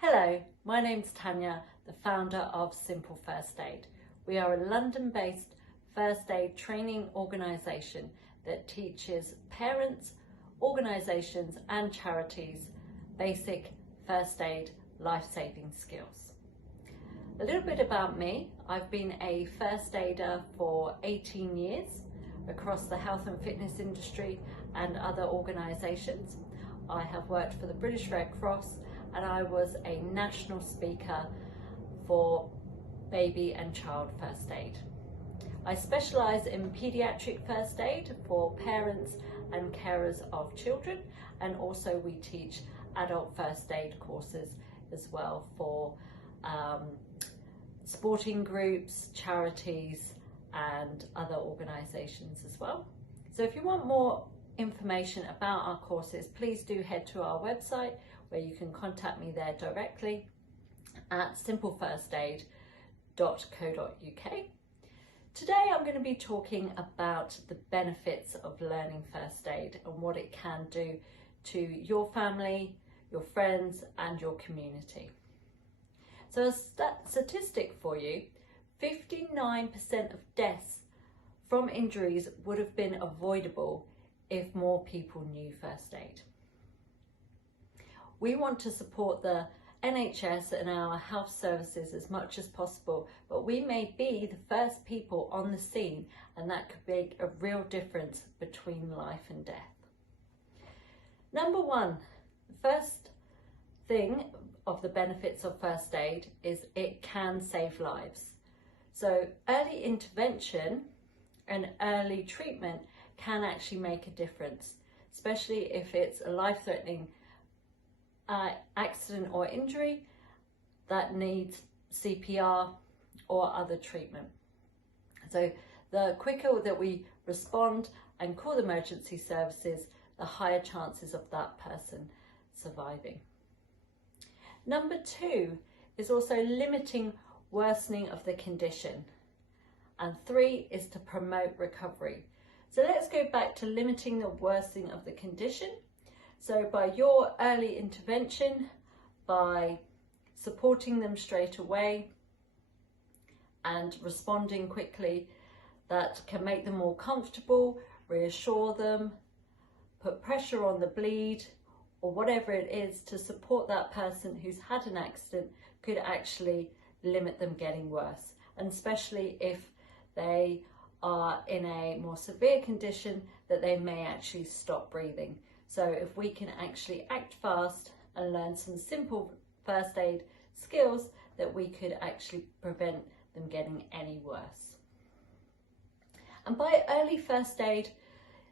Hello, my name's Tanya, the founder of Simple First Aid. We are a London-based first aid training organisation that teaches parents, organisations and charities basic first aid life-saving skills. A little bit about me. I've been a first aider for 18 years across the health and fitness industry and other organisations. I have worked for the British Red Cross and I was a national speaker for baby and child first aid. I specialise in paediatric first aid for parents and carers of children, and also we teach adult first aid courses as well for sporting groups, charities and other organisations as well. So if you want more information about our courses, please do head to our website where you can contact me there directly at simplefirstaid.co.uk. Today I'm going to be talking about the benefits of learning first aid and what it can do to your family, your friends and your community. So a statistic for you, 59% of deaths from injuries would have been avoidable if more people knew first aid. We want to support the NHS and our health services as much as possible, but we may be the first people on the scene and that could make a real difference between life and death. Number one, the first thing of the benefits of first aid is it can save lives. So early intervention and early treatment can actually make a difference, especially if it's a life-threatening accident or injury that needs CPR or other treatment. So the quicker that we respond and call the emergency services, the higher chances of that person surviving. Number two is also limiting worsening of the condition. And three is to promote recovery. So let's go back to limiting the worsening of the condition. So by your early intervention, by supporting them straight away and responding quickly, that can make them more comfortable, reassure them, put pressure on the bleed or whatever it is to support that person who's had an accident, could actually limit them getting worse. And especially if they are in a more severe condition that they may actually stop breathing. So if we can actually act fast and learn some simple first aid skills, that we could actually prevent them getting any worse. And by early first aid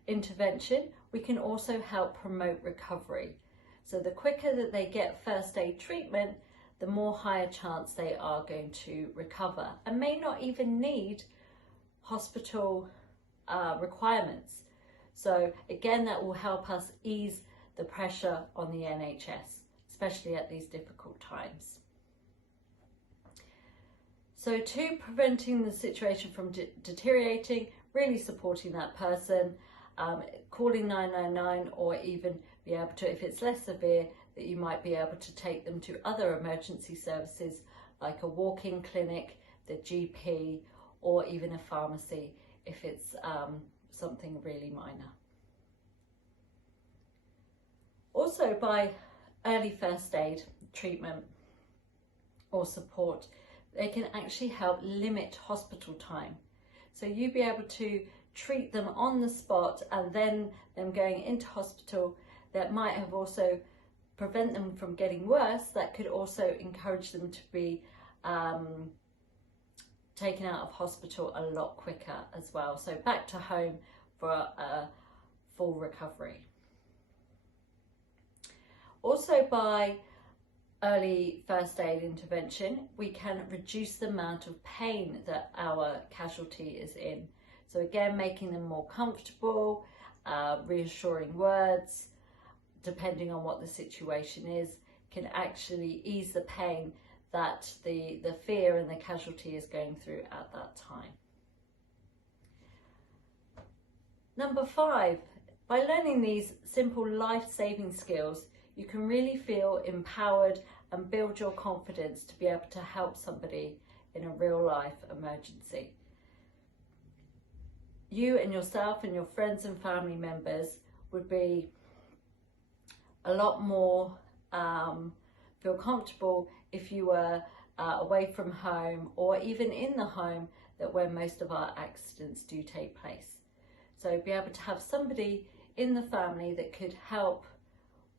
intervention, we can also help promote recovery. So the quicker that they get first aid treatment, the more higher chance they are going to recover and may not even need hospital requirements. So again, that will help us ease the pressure on the NHS, especially at these difficult times. So to preventing the situation from deteriorating, really supporting that person, calling 999 or even be able to, if it's less severe, that you might be able to take them to other emergency services like a walk-in clinic, the GP or even a pharmacy if it's something really minor. Also, by early first aid treatment or support, they can actually help limit hospital time. So you'd be able to treat them on the spot and then them going into hospital. That might have also prevent them from getting worse. That could also encourage them to be taken out of hospital a lot quicker as well. So back to home for a full recovery. Also by early first aid intervention, we can reduce the amount of pain that our casualty is in. So again, making them more comfortable, reassuring words, depending on what the situation is, can actually ease the pain that the fear and the casualty is going through at that time. Number 5, by learning these simple life-saving skills, you can really feel empowered and build your confidence to be able to help somebody in a real life emergency. You and yourself and your friends and family members would be a lot more feel comfortable if you were away from home, or even in the home that where most of our accidents do take place. So be able to have somebody in the family that could help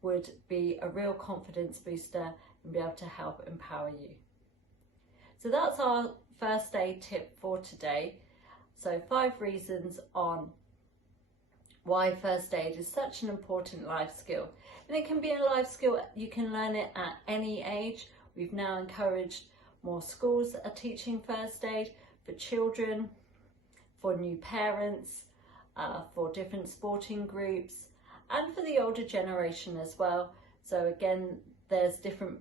would be a real confidence booster and be able to help empower you. So that's our first aid tip for today. So 5 reasons on why first aid is such an important life skill. And it can be a life skill, you can learn it at any age. We've now encouraged more schools are teaching first aid for children, for new parents, for different sporting groups, and for the older generation as well. So again, there's different